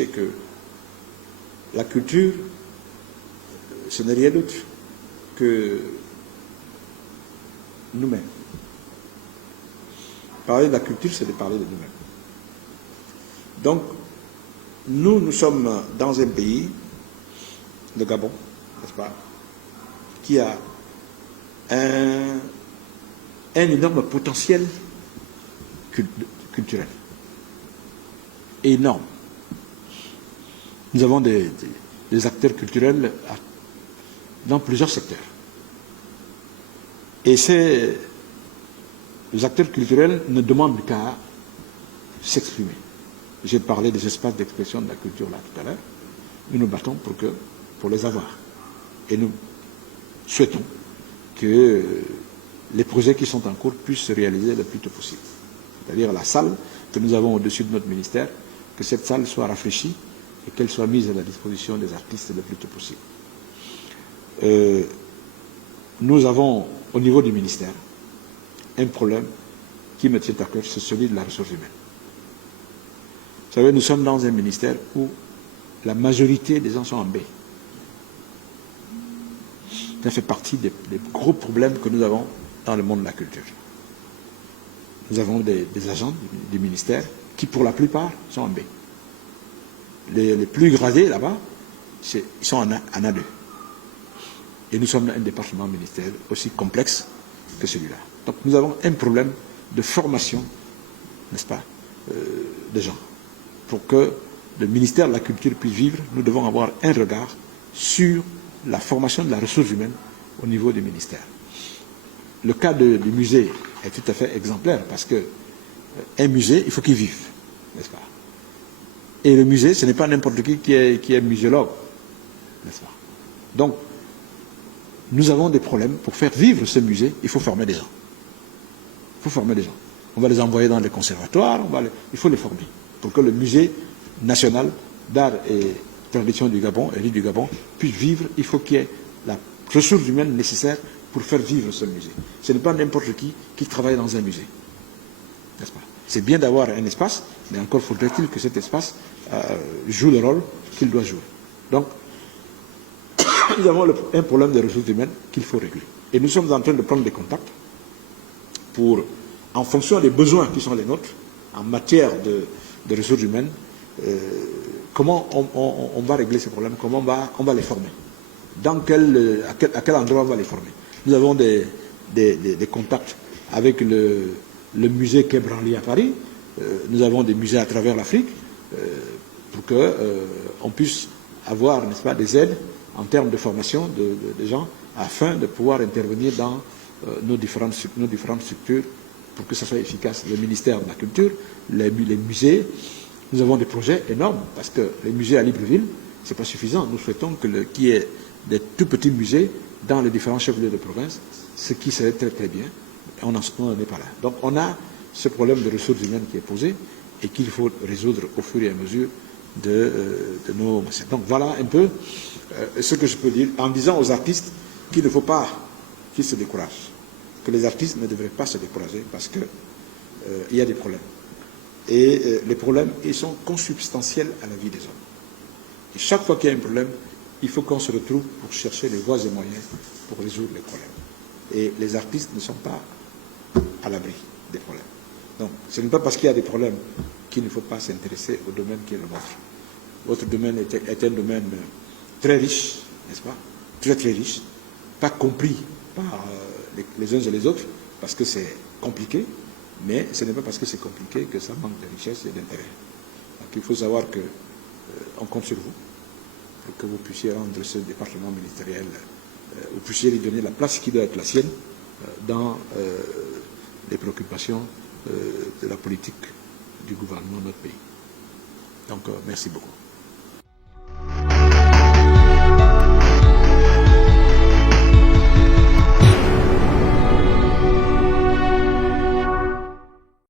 sachiez que la culture, ce n'est rien d'autre que nous-mêmes. Parler de la culture, c'est de parler de nous-mêmes. Donc, nous sommes dans un pays, le Gabon, n'est-ce pas, qui a un énorme potentiel culturel. Énorme. Nous avons des acteurs culturels dans plusieurs secteurs. Et les acteurs culturels ne demandent qu'à s'exprimer. J'ai parlé des espaces d'expression de la culture là tout à l'heure. Nous nous battons pour les avoir. Et nous souhaitons que les projets qui sont en cours puissent se réaliser le plus tôt possible. C'est-à-dire la salle que nous avons au-dessus de notre ministère, que cette salle soit rafraîchie et qu'elle soit mise à la disposition des artistes le plus tôt possible. Nous avons, au niveau du ministère, un problème qui me tient à cœur, c'est celui de la ressource humaine. Vous savez, nous sommes dans un ministère où la majorité des gens sont en B. Ça fait partie des gros problèmes que nous avons dans le monde de la culture. Nous avons des agents du ministère qui, pour la plupart, sont en B. Les plus gradés, là-bas, ils sont en A2. Et nous sommes un département ministériel aussi complexe que celui-là. Donc nous avons un problème de formation, n'est-ce pas, des gens. Pour que le ministère de la Culture puisse vivre, nous devons avoir un regard sur la formation de la ressource humaine au niveau du ministère. Le cas du musée est tout à fait exemplaire parce qu'un musée, il faut qu'il vive, n'est-ce pas? Et le musée, ce n'est pas n'importe qui est muséologue, n'est-ce pas? Donc, nous avons des problèmes. Pour faire vivre ce musée, il faut former des gens. Il faut former des gens. On va les envoyer dans les conservatoires, il faut les former. Pour que le musée national d'art et tradition du Gabon, et du Gabon, puisse vivre, il faut qu'il y ait la ressource humaine nécessaire pour faire vivre ce musée. Ce n'est pas n'importe qui travaille dans un musée. N'est-ce pas? C'est bien d'avoir un espace, mais encore faudrait-il que cet espace joue le rôle qu'il doit jouer. Donc, nous avons un problème de ressources humaines qu'il faut régler. Et nous sommes en train de prendre des contacts pour, en fonction des besoins qui sont les nôtres, en matière de ressources humaines, comment on va régler ces problèmes, comment on va les former, à quel endroit on va les former. Nous avons des contacts avec le musée Quai Branly à Paris, nous avons des musées à travers l'Afrique, pour qu'on puisse avoir, n'est-ce pas, des aides en termes de formation des gens, afin de pouvoir intervenir dans nos différentes structures pour que ça soit efficace. Le ministère de la Culture, les musées, nous avons des projets énormes, parce que les musées à Libreville, ce n'est pas suffisant. Nous souhaitons qu'il y ait des tout petits musées dans les différents chefs-lieux de province, ce qui serait très très bien. On n'en est pas là. Donc on a ce problème de ressources humaines qui est posé et qu'il faut résoudre au fur et à mesure de nos... Donc voilà un peu ce que je peux dire, en disant aux artistes qu'il ne faut pas qu'ils se découragent, que les artistes ne devraient pas se décourager parce qu'il y a des problèmes. Et les problèmes, ils sont consubstantiels à la vie des hommes. Et chaque fois qu'il y a un problème, il faut qu'on se retrouve pour chercher les voies et moyens pour résoudre les problèmes. Et les artistes ne sont pas à l'abri des problèmes. Donc, ce n'est pas parce qu'il y a des problèmes qu'il ne faut pas s'intéresser au domaine qui est le nôtre. Votre domaine est un domaine très riche, n'est-ce pas? Très très riche, pas compris par les uns et les autres, parce que c'est compliqué, mais ce n'est pas parce que c'est compliqué que ça manque de richesse et d'intérêt. Donc il faut savoir qu'on compte sur vous, pour que vous puissiez rendre ce département ministériel, vous puissiez lui donner la place qui doit être la sienne dans les préoccupations de la politique du gouvernement de notre pays. Donc merci beaucoup.